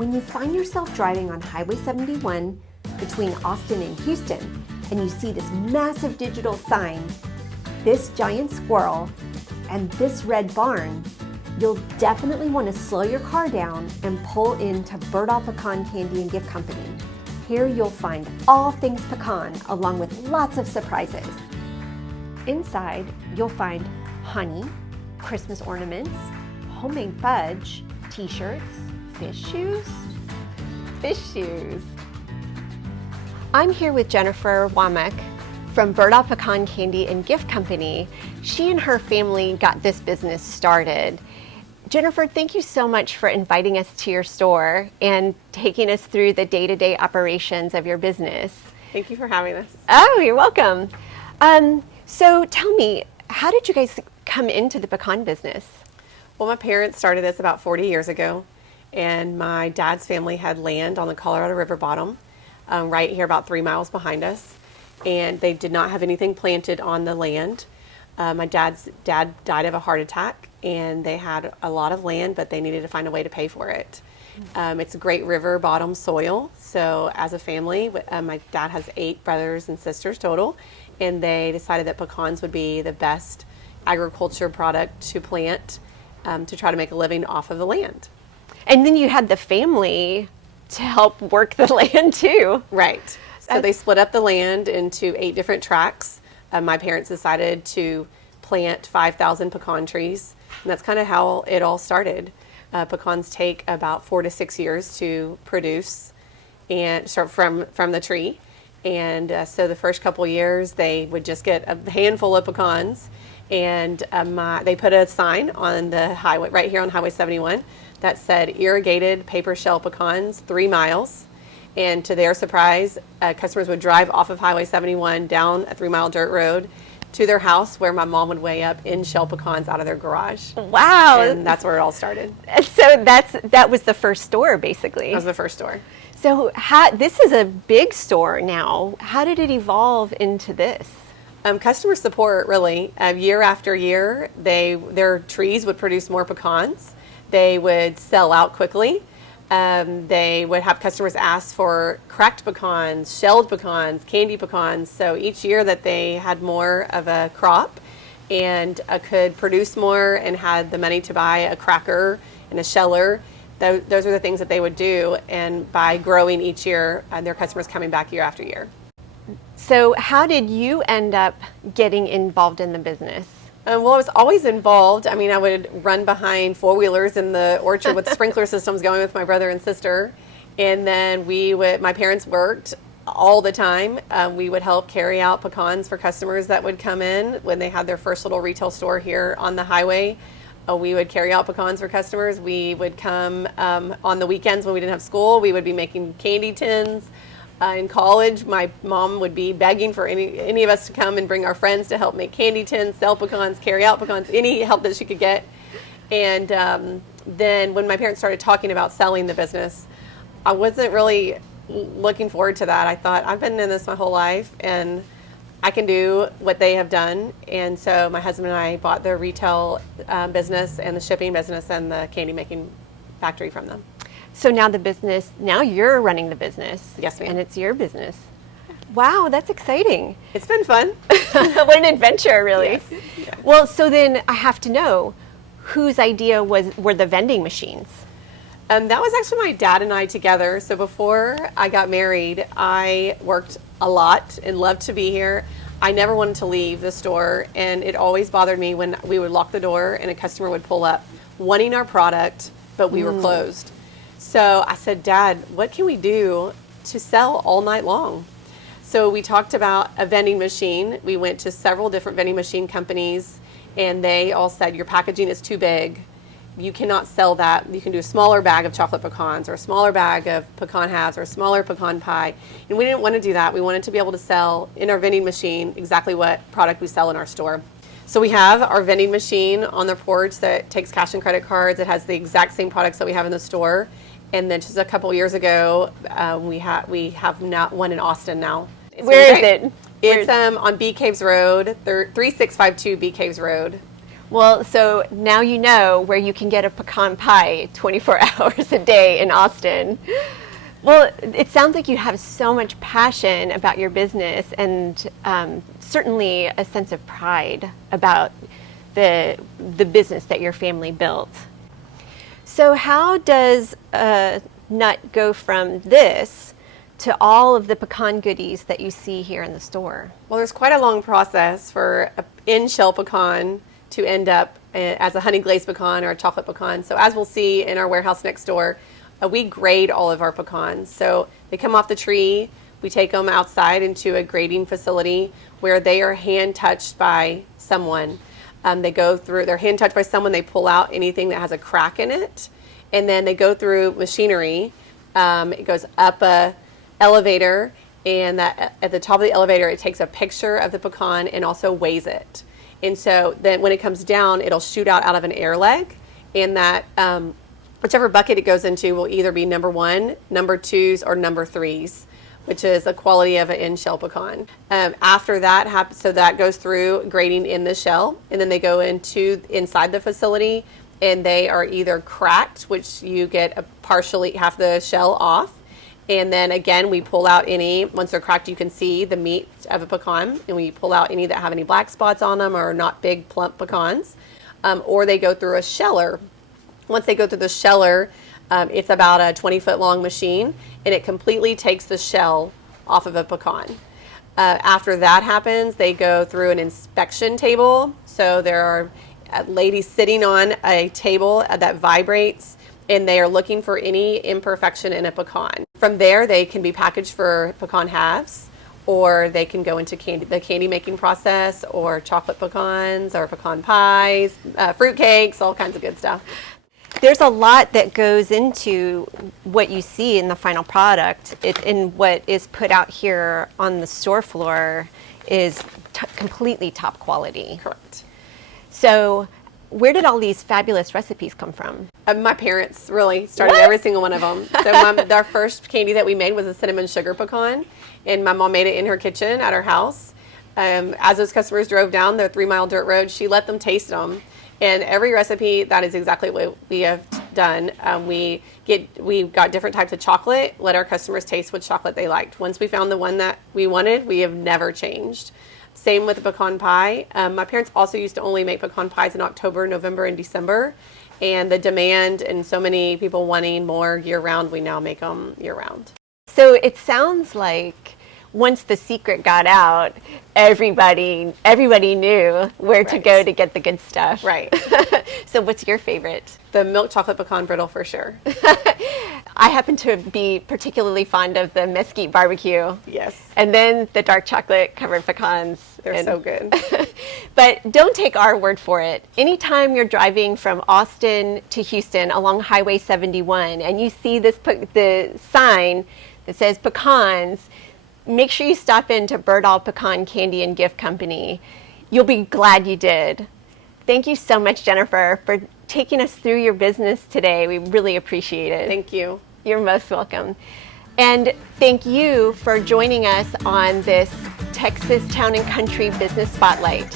When you find yourself driving on Highway 71 between Austin and Houston, and you see this massive digital sign, this giant squirrel, and this red barn, you'll definitely want to slow your car down and pull into Berdoll Pecan Candy and Gift Company. Here you'll find all things pecan along with lots of surprises. Inside, you'll find honey, Christmas ornaments, homemade fudge, t-shirts, fish shoes. I'm here with Jennifer Womack from Berdoll Pecan Candy and Gift Company. She and her family got this business started. Jennifer, thank you so much for inviting us to your store and taking us through the day-to-day operations of your business. Thank you for having us. Oh, you're welcome. So tell me, how did you guys come into the pecan business? Well, my parents started this about 40 years ago, and my dad's family had land on the Colorado River bottom, right here about 3 miles behind us, and they did not have anything planted on the land. My dad's dad died of a heart attack, and they had a lot of land, but they needed to find a way to pay for it. It's a great river bottom soil, so as a family, my dad has 8 brothers and sisters total, and they decided that pecans would be the best agriculture product to plant to try to make a living off of the land. And then you had the family to help work the land too. Right. So they split up the land into 8 different tracts. My parents decided to plant 5,000 pecan trees, and that's kind of how it all started. Pecans take about 4 to 6 years to produce and start from the tree. And so the first couple years, they would just get a handful of pecans, and they put a sign on the highway, right here on Highway 71, that said irrigated paper shell pecans, 3 miles. And to their surprise, customers would drive off of Highway 71 down a 3-mile dirt road to their house, where my mom would weigh up in shell pecans out of their garage. Wow. And that's where it all started. So that was the first store, basically. That was the first store. So this is a big store now. How did it evolve into this? Customer support, really. Year after year, their trees would produce more pecans. They would sell out quickly. They would have customers ask for cracked pecans, shelled pecans, candy pecans. So each year that they had more of a crop and could produce more and had the money to buy a cracker and a sheller, those are the things that they would do. And by growing each year, their customers coming back year after year. So how did you end up getting involved in the business? Well, I was always involved. I mean, I would run behind 4-wheelers in the orchard with sprinkler systems going with my brother and sister. And then my parents worked all the time. We would help carry out pecans for customers that would come in when they had their first little retail store here on the highway. We would carry out pecans for customers. We would come on the weekends when we didn't have school. We would be making candy tins. In college, my mom would be begging for any of us to come and bring our friends to help make candy tins, sell pecans, carry out pecans, any help that she could get. And then when my parents started talking about selling the business, I wasn't really looking forward to that. I thought, I've been in this my whole life, and I can do what they have done. And so my husband and I bought the retail business and the shipping business and the candy making factory from them. So now you're running the business. Yes, ma'am. And it's your business. Wow, that's exciting. It's been fun. What an adventure, really. Yes. Yeah. Well, so then I have to know, whose idea were the vending machines? That was actually my dad and I together. So before I got married, I worked a lot and loved to be here. I never wanted to leave the store, and it always bothered me when we would lock the door and a customer would pull up wanting our product, but we were closed. So I said, Dad, what can we do to sell all night long? So we talked about a vending machine. We went to several different vending machine companies, and they all said, your packaging is too big. You cannot sell that. You can do a smaller bag of chocolate pecans, or a smaller bag of pecan halves, or a smaller pecan pie. And we didn't want to do that. We wanted to be able to sell in our vending machine exactly what product we sell in our store. So we have our vending machine on the porch that takes cash and credit cards. It has the exact same products that we have in the store. And then just a couple years ago, we have now one in Austin now. Where is it? It's on Bee Caves Road, 3652 Bee Caves Road. Well, so now you know where you can get a pecan pie 24 hours a day in Austin. Well, it sounds like you have so much passion about your business and certainly a sense of pride about the business that your family built. So how does a nut go from this to all of the pecan goodies that you see here in the store? Well, there's quite a long process for an in-shell pecan to end up as a honey glazed pecan or a chocolate pecan. So as we'll see in our warehouse next door, we grade all of our pecans. So they come off the tree, we take them outside into a grading facility where they are hand touched by someone. They're hand touched by someone, they pull out anything that has a crack in it, and then they go through machinery. It goes up a elevator, and at the top of the elevator it takes a picture of the pecan and also weighs it. And so then when it comes down, it'll shoot out of an air leg, and that whichever bucket it goes into will either be number 1, number 2s, or number 3s, which is the quality of an in-shell pecan. After that so that goes through grading in the shell, and then they go inside the facility, and they are either cracked, which you get partially half the shell off, and then again we pull out once they're cracked you can see the meat of a pecan, and we pull out any that have any black spots on them or not big plump pecans, or they go through a sheller. Once they go through the sheller, it's about a 20-foot long machine, and it completely takes the shell off of a pecan. After that happens, they go through an inspection table. So there are ladies sitting on a table that vibrates, and they are looking for any imperfection in a pecan. From there, they can be packaged for pecan halves, or they can go into the candy making process, or chocolate pecans, or pecan pies, fruit cakes, all kinds of good stuff. There's a lot that goes into what you see in the final product. And what is put out here on the store floor is completely top quality. Correct. So where did all these fabulous recipes come from? My parents really started every single one of them. So our first candy that we made was a cinnamon sugar pecan, and my mom made it in her kitchen at her house. As those customers drove down the 3-mile dirt road, she let them taste them. And every recipe, that is exactly what we have done. We got different types of chocolate, let our customers taste what chocolate they liked. Once we found the one that we wanted, we have never changed. Same with the pecan pie. My parents also used to only make pecan pies in October, November, and December. And the demand and so many people wanting more year-round, we now make them year-round. So it sounds like once the secret got out, everybody knew where to go to get the good stuff. Right. So what's your favorite? The milk chocolate pecan brittle for sure. I happen to be particularly fond of the mesquite barbecue. Yes. And then the dark chocolate covered pecans. They're so good. But don't take our word for it. Anytime you're driving from Austin to Houston along Highway 71 and you see the sign that says pecans, make sure you stop into Berdoll Pecan Candy and Gift Company. You'll be glad you did. Thank you so much, Jennifer, for taking us through your business today. We really appreciate it. Thank you. You're most welcome. And thank you for joining us on this Texas Town and Country Business Spotlight.